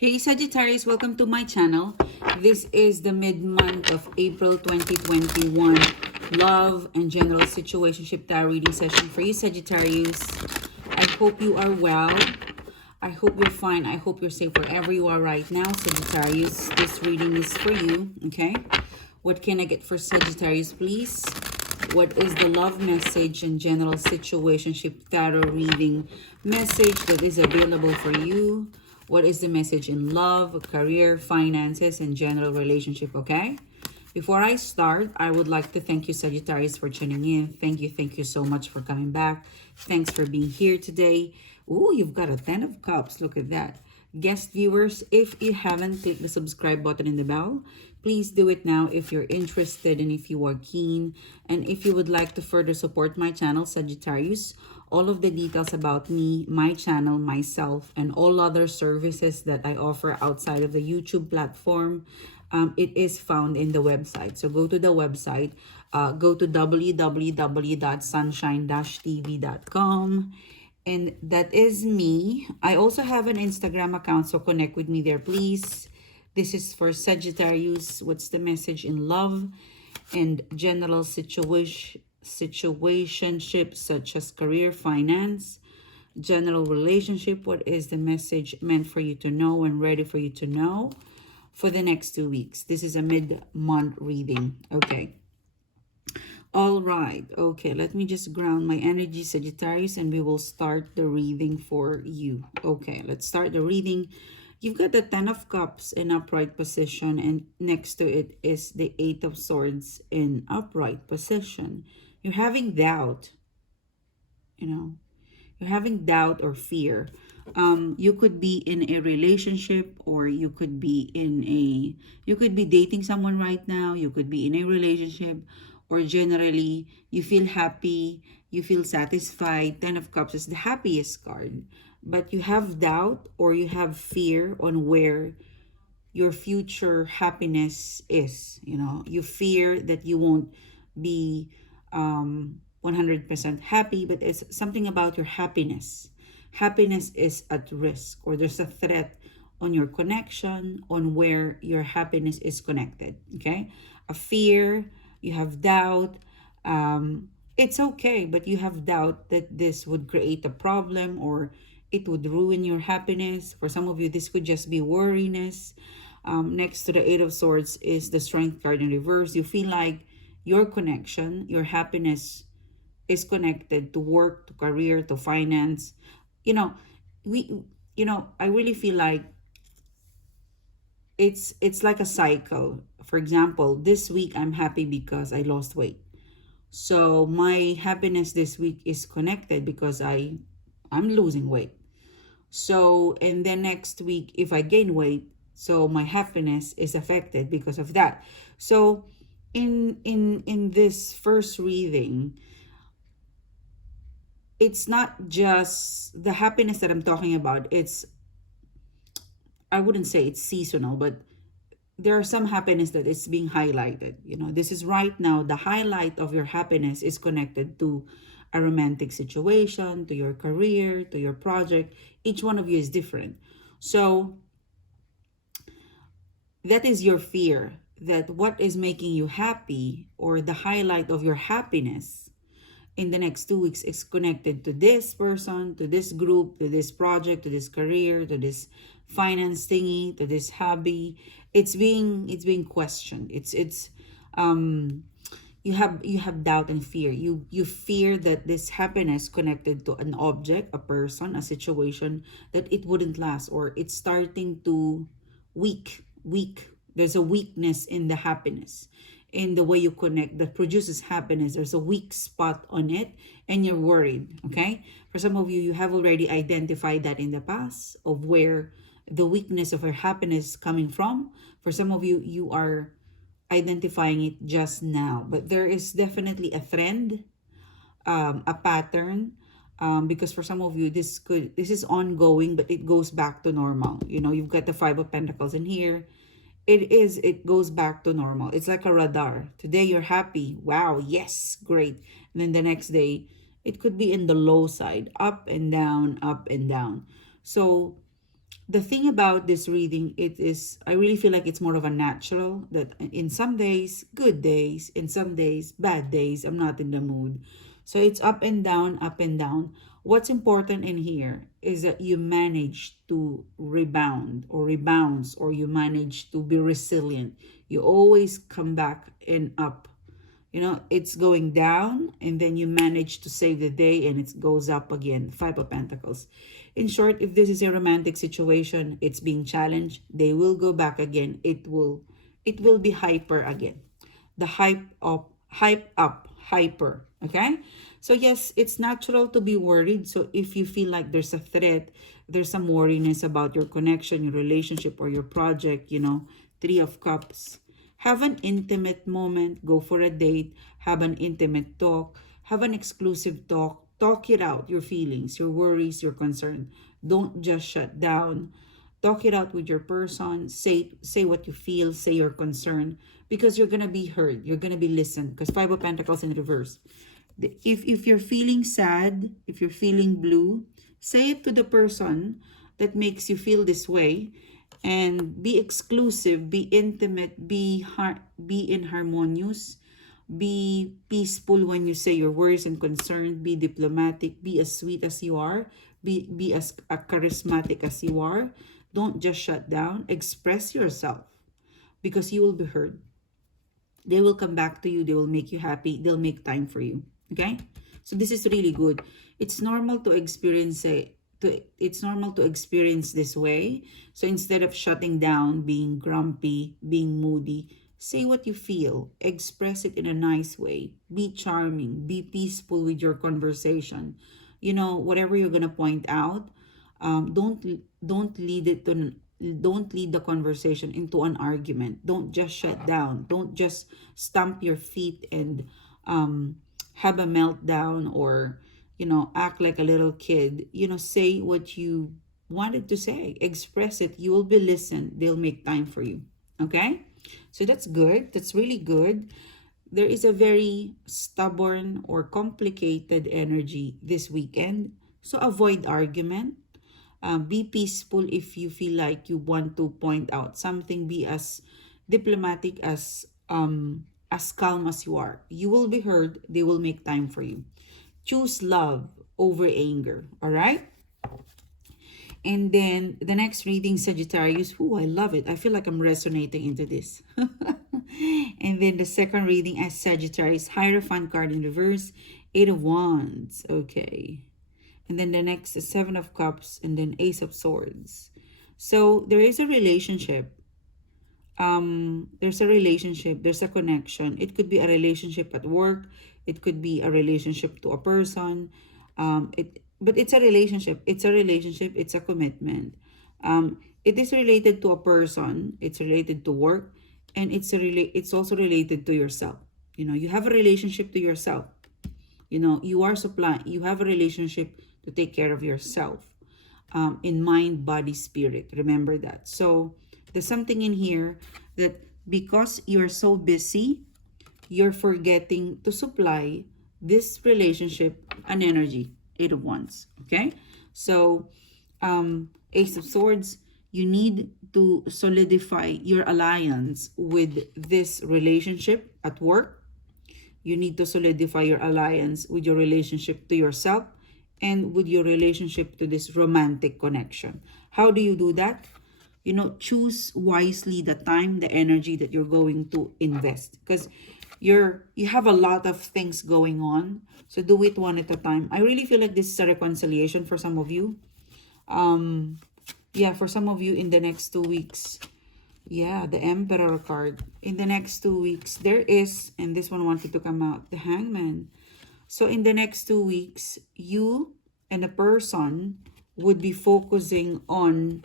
Hey Sagittarius, welcome to my channel. This is the mid-month of April 2021 love and general situationship tarot reading session for you Sagittarius. I hope you are well. I hope you're fine. I hope you're safe wherever you are right now, Sagittarius. This reading is for you, okay? What can I get for Sagittarius, please? What is the love message and general situationship tarot reading message that is available for you? What is the message in love, career, finances, and general relationship, okay? Before I start, I would like to thank you, Sagittarius, for tuning in. Thank you so much for coming back. Thanks for being here today. Ooh, you've got a 10 of cups. Look at that. Guest viewers, if you haven't clicked the subscribe button and the bell, please do it now if you're interested and if you are keen. And if you would like to further support my channel, Sagittarius, all of the details about me, my channel, myself, and all other services that I offer outside of the YouTube platform, it is found in the website. So go to the website, go to www.sunshine-tv.com. And that is me. I also have an Instagram account, so connect with me there, please. This is for Sagittarius. What's the message in love and general situationships such as career, finance, general relationship? What is the message meant for you to know and ready for you to know for the next 2 weeks? This is a mid-month reading. Okay. All right. Okay, let me just ground my energy, Sagittarius, and we will start the reading for you. Okay, let's start the reading. You've got the 10 of Cups in upright position, and next to it is the 8 of Swords in upright position. You're having doubt, you're having doubt or fear. You could be in a relationship, or you could be dating someone right now. You could be in a relationship, or generally you feel happy, you feel satisfied. 10 of Cups is the happiest card, but you have doubt or you have fear on where your future happiness is. You fear that you won't be 100% happy, but it's something about your happiness. Happiness is at risk, or there's a threat on your connection, on where your happiness is connected. Okay, a fear, you have doubt. It's okay, but you have doubt that this would create a problem or it would ruin your happiness. For some of you, this could just be worriness. Next to the 8 of Swords is the Strength card in reverse. You feel like your connection, your happiness is connected to work, to career, to finance. I really feel like it's like a cycle. For example, this week I'm happy because I lost weight. So my happiness this week is connected because I'm losing weight. So, and then next week if I gain weight, so my happiness is affected because of that. So in this first reading, it's not just the happiness that I'm talking about. I wouldn't say it's seasonal, but there are some happiness that is being highlighted. This is right now, the highlight of your happiness is connected to a romantic situation, to your career, to your project. Each one of you is different. So that is your fear, that what is making you happy, or the highlight of your happiness in the next 2 weeks, is connected to this person, to this group, to this project, to this career, to this finance thingy, to this hobby. It's being questioned. You have doubt and fear. You fear that this happiness connected to an object, a person, a situation, that it wouldn't last, or it's starting to weak. There's a weakness in the happiness, in the way you connect, that produces happiness. There's a weak spot on it, and you're worried. Okay, for some of you, you have already identified that in the past, of where the weakness of your happiness coming from. For some of you, you are identifying it just now, but there is definitely a trend, a pattern, because for some of you, this is ongoing, but it goes back to normal. You've got the 5 of Pentacles in here. It goes back to normal. It's like a radar. Today you're happy, wow, yes, great. And then the next day it could be in the low side, up and down, up and down. So The thing about this reading, it is, I really feel like it's more of a natural, that in some days, good days, in some days, bad days, I'm not in the mood. So it's up and down, up and down. What's important in here is that you manage to rebound or rebounds, or you manage to be resilient. You always come back and up. You know, it's going down and then you manage to save the day and it goes up again. Five of Pentacles. In short, if this is a romantic situation, it's being challenged, they will go back again. It will be hyper again. The hype up, hyper. Okay? So yes, it's natural to be worried. So if you feel like there's a threat, there's some worriness about your connection, your relationship, or your project, you know, Three of Cups. Have an intimate moment, go for a date, have an intimate talk, have an exclusive talk, talk it out, your feelings, your worries, your concern. Don't just shut down. Talk it out with your person, say what you feel, say your concern, because you're going to be heard, you're going to be listened, because Five of Pentacles in reverse. If you're feeling sad, if you're feeling blue, say it to the person that makes you feel this way, and be exclusive, be intimate, be in harmonious, be peaceful when you say your worries and concerns, be diplomatic, be as sweet as you are, be as charismatic as you are. Don't just shut down, express yourself, because you will be heard. They will come back to you, they will make you happy, they'll make time for you. Okay, so this is really good. It's normal to experience it's normal to experience this way. So instead of shutting down, being grumpy, being moody, say what you feel, express it in a nice way, be charming, be peaceful with your conversation. You know, whatever you're gonna point out, don't lead it to don't lead the conversation into an argument. Don't just shut down. Don't just stamp your feet and have a meltdown, or you know, act like a little kid. You know, say what you wanted to say, express it. You will be listened, they'll make time for you. Okay, so that's good, that's really good. There is a very stubborn or complicated energy this weekend, so avoid argument. Be peaceful. If you feel like you want to point out something, be as diplomatic, as calm as you are. You will be heard, they will make time for you. Choose love over anger. All right, and then the next reading, Sagittarius. Oh, I love it. I feel like I'm resonating into this. And then the second reading as Sagittarius, Hierophant card in reverse, Eight of Wands. Okay. And then the next is Seven of Cups, and then Ace of Swords. So there is a relationship. There's a relationship, there's a connection. It could be a relationship at work. It could be a relationship to a person. But it's a relationship. It's a relationship. It's a commitment. It is related to a person. It's related to work, and it's also related to yourself. You know, you have a relationship to yourself. You know, you are supplying. You have a relationship to take care of yourself, in mind, body, spirit. Remember that. So there's something in here that because you're so busy, you're forgetting to supply this relationship an energy. Eight of Wands. Okay, so Ace of Swords, you need to solidify your alliance with this relationship at work. You need to solidify your alliance with your relationship to yourself and with your relationship to this romantic connection. How do you do that? You know, choose wisely the time, the energy that you're going to invest, because you have a lot of things going on. So do it one at a time. I really feel like this is a reconciliation for some of you. Yeah, for some of you in the next 2 weeks. Yeah, the Emperor card. In the next 2 weeks, there is, and this one wanted to come out, the Hangman. So in the next 2 weeks, you and a person would be focusing on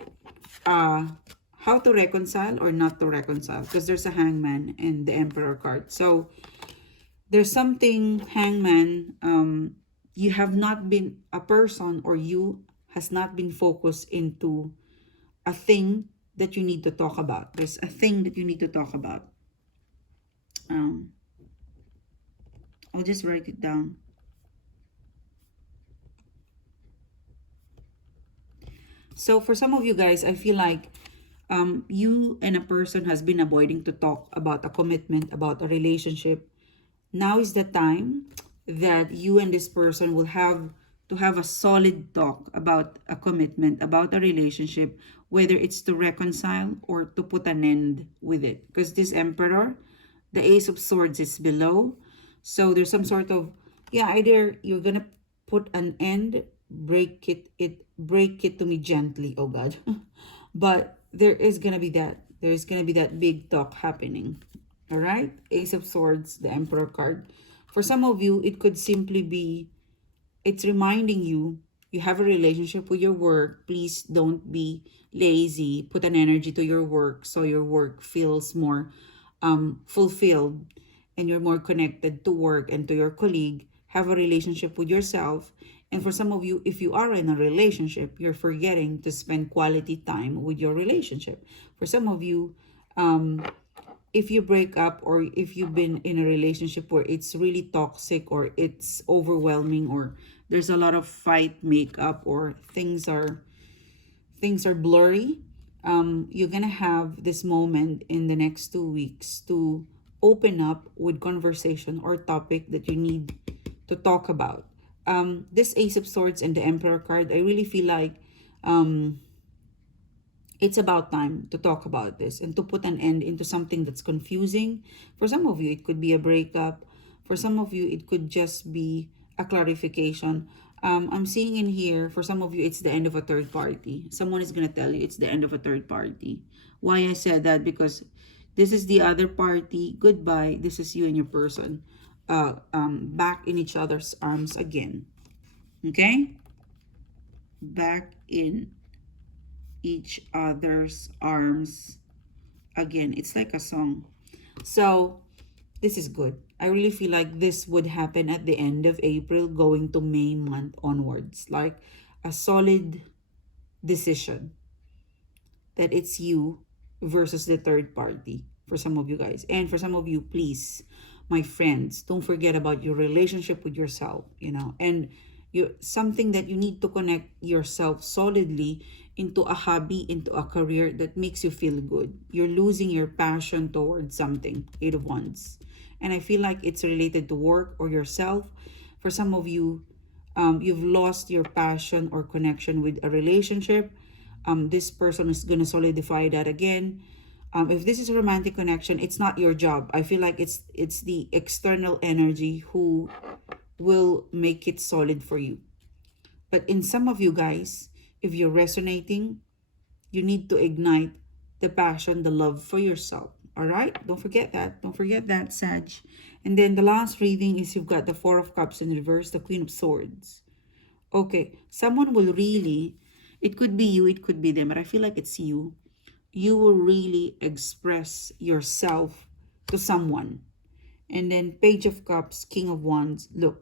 how to reconcile or not to reconcile, because there's a Hangman and the Emperor card. So there's something, Hangman, you have not been, a person or you has not been focused into a thing that you need to talk about. There's a thing that you need to talk about. I'll just write it down. So for some of you guys, I feel like you and a person has been avoiding to talk about a commitment, about a relationship. Now is the time that you and this person will have to have a solid talk about a commitment, about a relationship, whether it's to reconcile or to put an end with it. Because this Emperor, the Ace of Swords is below. So there's some sort of, yeah, either you're gonna put an end, break it to me gently, oh God. But there's gonna be that big talk happening. All right, Ace of Swords, the Emperor card. For some of you, it could simply be, it's reminding you, you have a relationship with your work. Please don't be lazy. Put an energy to your work so your work feels more fulfilled and you're more connected to work and to your colleague. Have a relationship with yourself. And for some of you, if you are in a relationship, you're forgetting to spend quality time with your relationship. For some of you, if you break up or if you've been in a relationship where it's really toxic or it's overwhelming or there's a lot of fight makeup or things are blurry, you're gonna have this moment in the next 2 weeks to open up with conversation or topic that you need to talk about. This Ace of Swords and the Emperor card, I really feel like it's about time to talk about this and to put an end into something that's confusing. For some of you, it could be a breakup. For some of you, it could just be a clarification. I'm seeing in here, for some of you, it's the end of a third party. Someone is going to tell you it's the end of a third party. Why I said that? Because this is the other party. Goodbye. This is you and your person. Back in each other's arms again. Okay? Back in each other's arms again. It's like a song. So this is good. I really feel like this would happen at the end of April going to May month onwards, like a solid decision that it's you versus the third party for some of you guys. And for some of you, please, my friends, don't forget about your relationship with yourself, and something that you need to connect yourself solidly into a hobby, into a career that makes you feel good. You're losing your passion towards something, Eight of Wands. And I feel like it's related to work or yourself. For some of you, you've lost your passion or connection with a relationship. This person is going to solidify that again. If this is a romantic connection, it's not your job. I feel like it's the external energy who will make it solid for you. But in some of you guys, if you're resonating, you need to ignite the passion, the love for yourself. All right? Don't forget that. Don't forget that, Sag. And then the last reading is you've got the Four of Cups in reverse, the Queen of Swords. Okay, someone will really, it could be you, it could be them, but I feel like it's you. You will really express yourself to someone. And then Page of Cups, King of Wands. Look,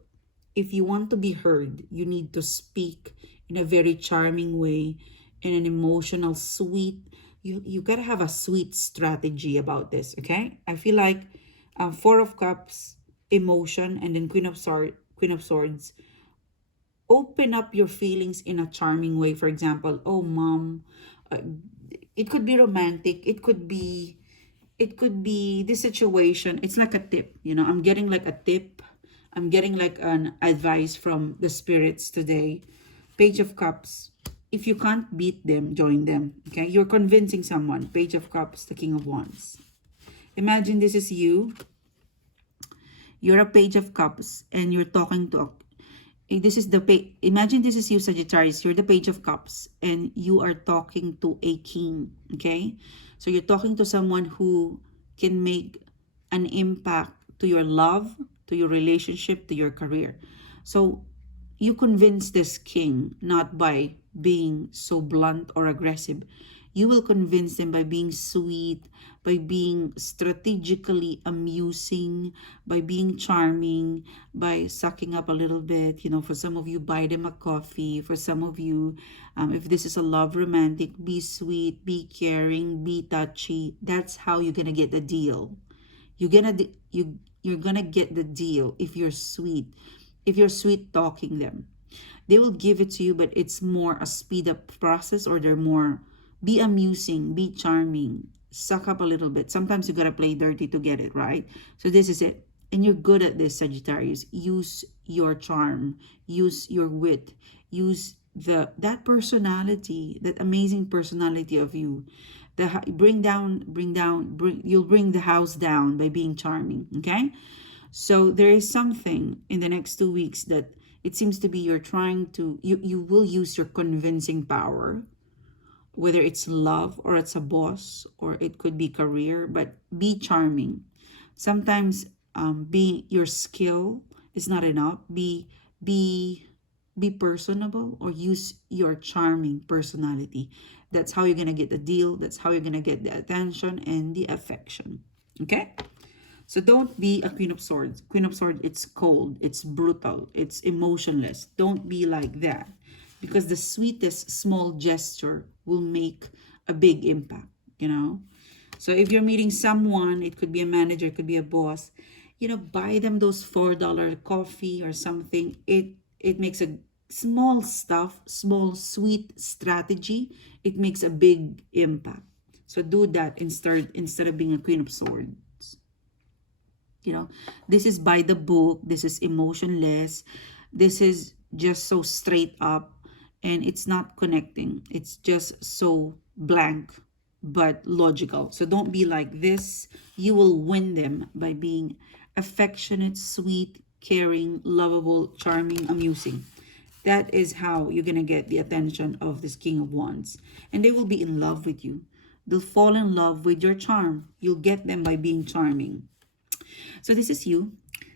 if you want to be heard, you need to speak in a very charming way, in an emotional, sweet. You gotta have a sweet strategy about this, okay? I feel like Four of Cups, emotion, and then Queen of Swords. Open up your feelings in a charming way. For example, oh mom, it could be romantic. It could be this situation. It's like a tip, I'm getting like a tip. I'm getting like an advice from the spirits today. Page of Cups. If you can't beat them, join them. Okay? You're convincing someone. Page of Cups, the King of Wands. Imagine this is you. You're a Page of Cups and you're talking to imagine this is you, Sagittarius. You're the Page of Cups and you are talking to a king. Okay? So you're talking to someone who can make an impact to your love, to your relationship, to your career. So you convince this king not by being so blunt or aggressive. You will convince them by being sweet, by being strategically amusing, by being charming, by sucking up a little bit. For some of you, buy them a coffee. For some of you, if this is a love romantic, be sweet, be caring, be touchy. That's how you're gonna get the deal. You're gonna get the deal if you're sweet talking them. They will give it to you, but it's more a speed up process, or they're more be amusing, be charming, suck up a little bit. Sometimes you gotta play dirty to get it, right? So this is it. And you're good at this, Sagittarius. Use your charm, use your wit, use that personality, that amazing personality of you. You'll bring the house down by being charming, okay? So there is something in the next 2 weeks that it seems to be you're trying to, you will use your convincing power, whether it's love or it's a boss or it could be career, but be charming. Sometimes being your skill is not enough. Be personable, or use your charming personality. That's how you're gonna get the deal. That's how you're gonna get the attention and the affection. Okay? So don't be a Queen of Swords. Queen of Swords, it's cold, it's brutal, it's emotionless. Don't be like that, because the sweetest small gesture will make a big impact, you know? So if you're meeting someone, it could be a manager, it could be a boss, you know, buy them those $4 coffee or something. It makes a small stuff, small sweet strategy. It makes a big impact. So do that instead of being a Queen of Swords. You know, this is by the book, this is emotionless, this is just so straight up, and it's not connecting, it's just so blank but logical. So don't be like this. You will win them by being affectionate, sweet, caring, lovable, charming, amusing. That is how you're gonna get the attention of this King of Wands, and they will be in love with you. They'll fall in love with your charm. You'll get them by being charming. So this is you.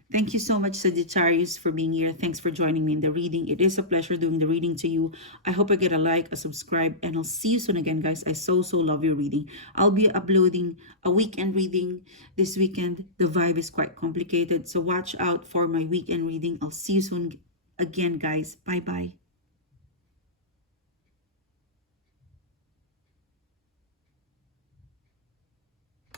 Thank you so much, Sagittarius, for being here. Thanks for joining me in the reading. It is a pleasure doing the reading to you. I hope I get a like, a subscribe, and I'll see you soon again, guys. I so love your reading. I'll be uploading a weekend reading this weekend. The vibe is quite complicated, so watch out for my weekend reading. I'll see you soon again, guys. Bye-bye.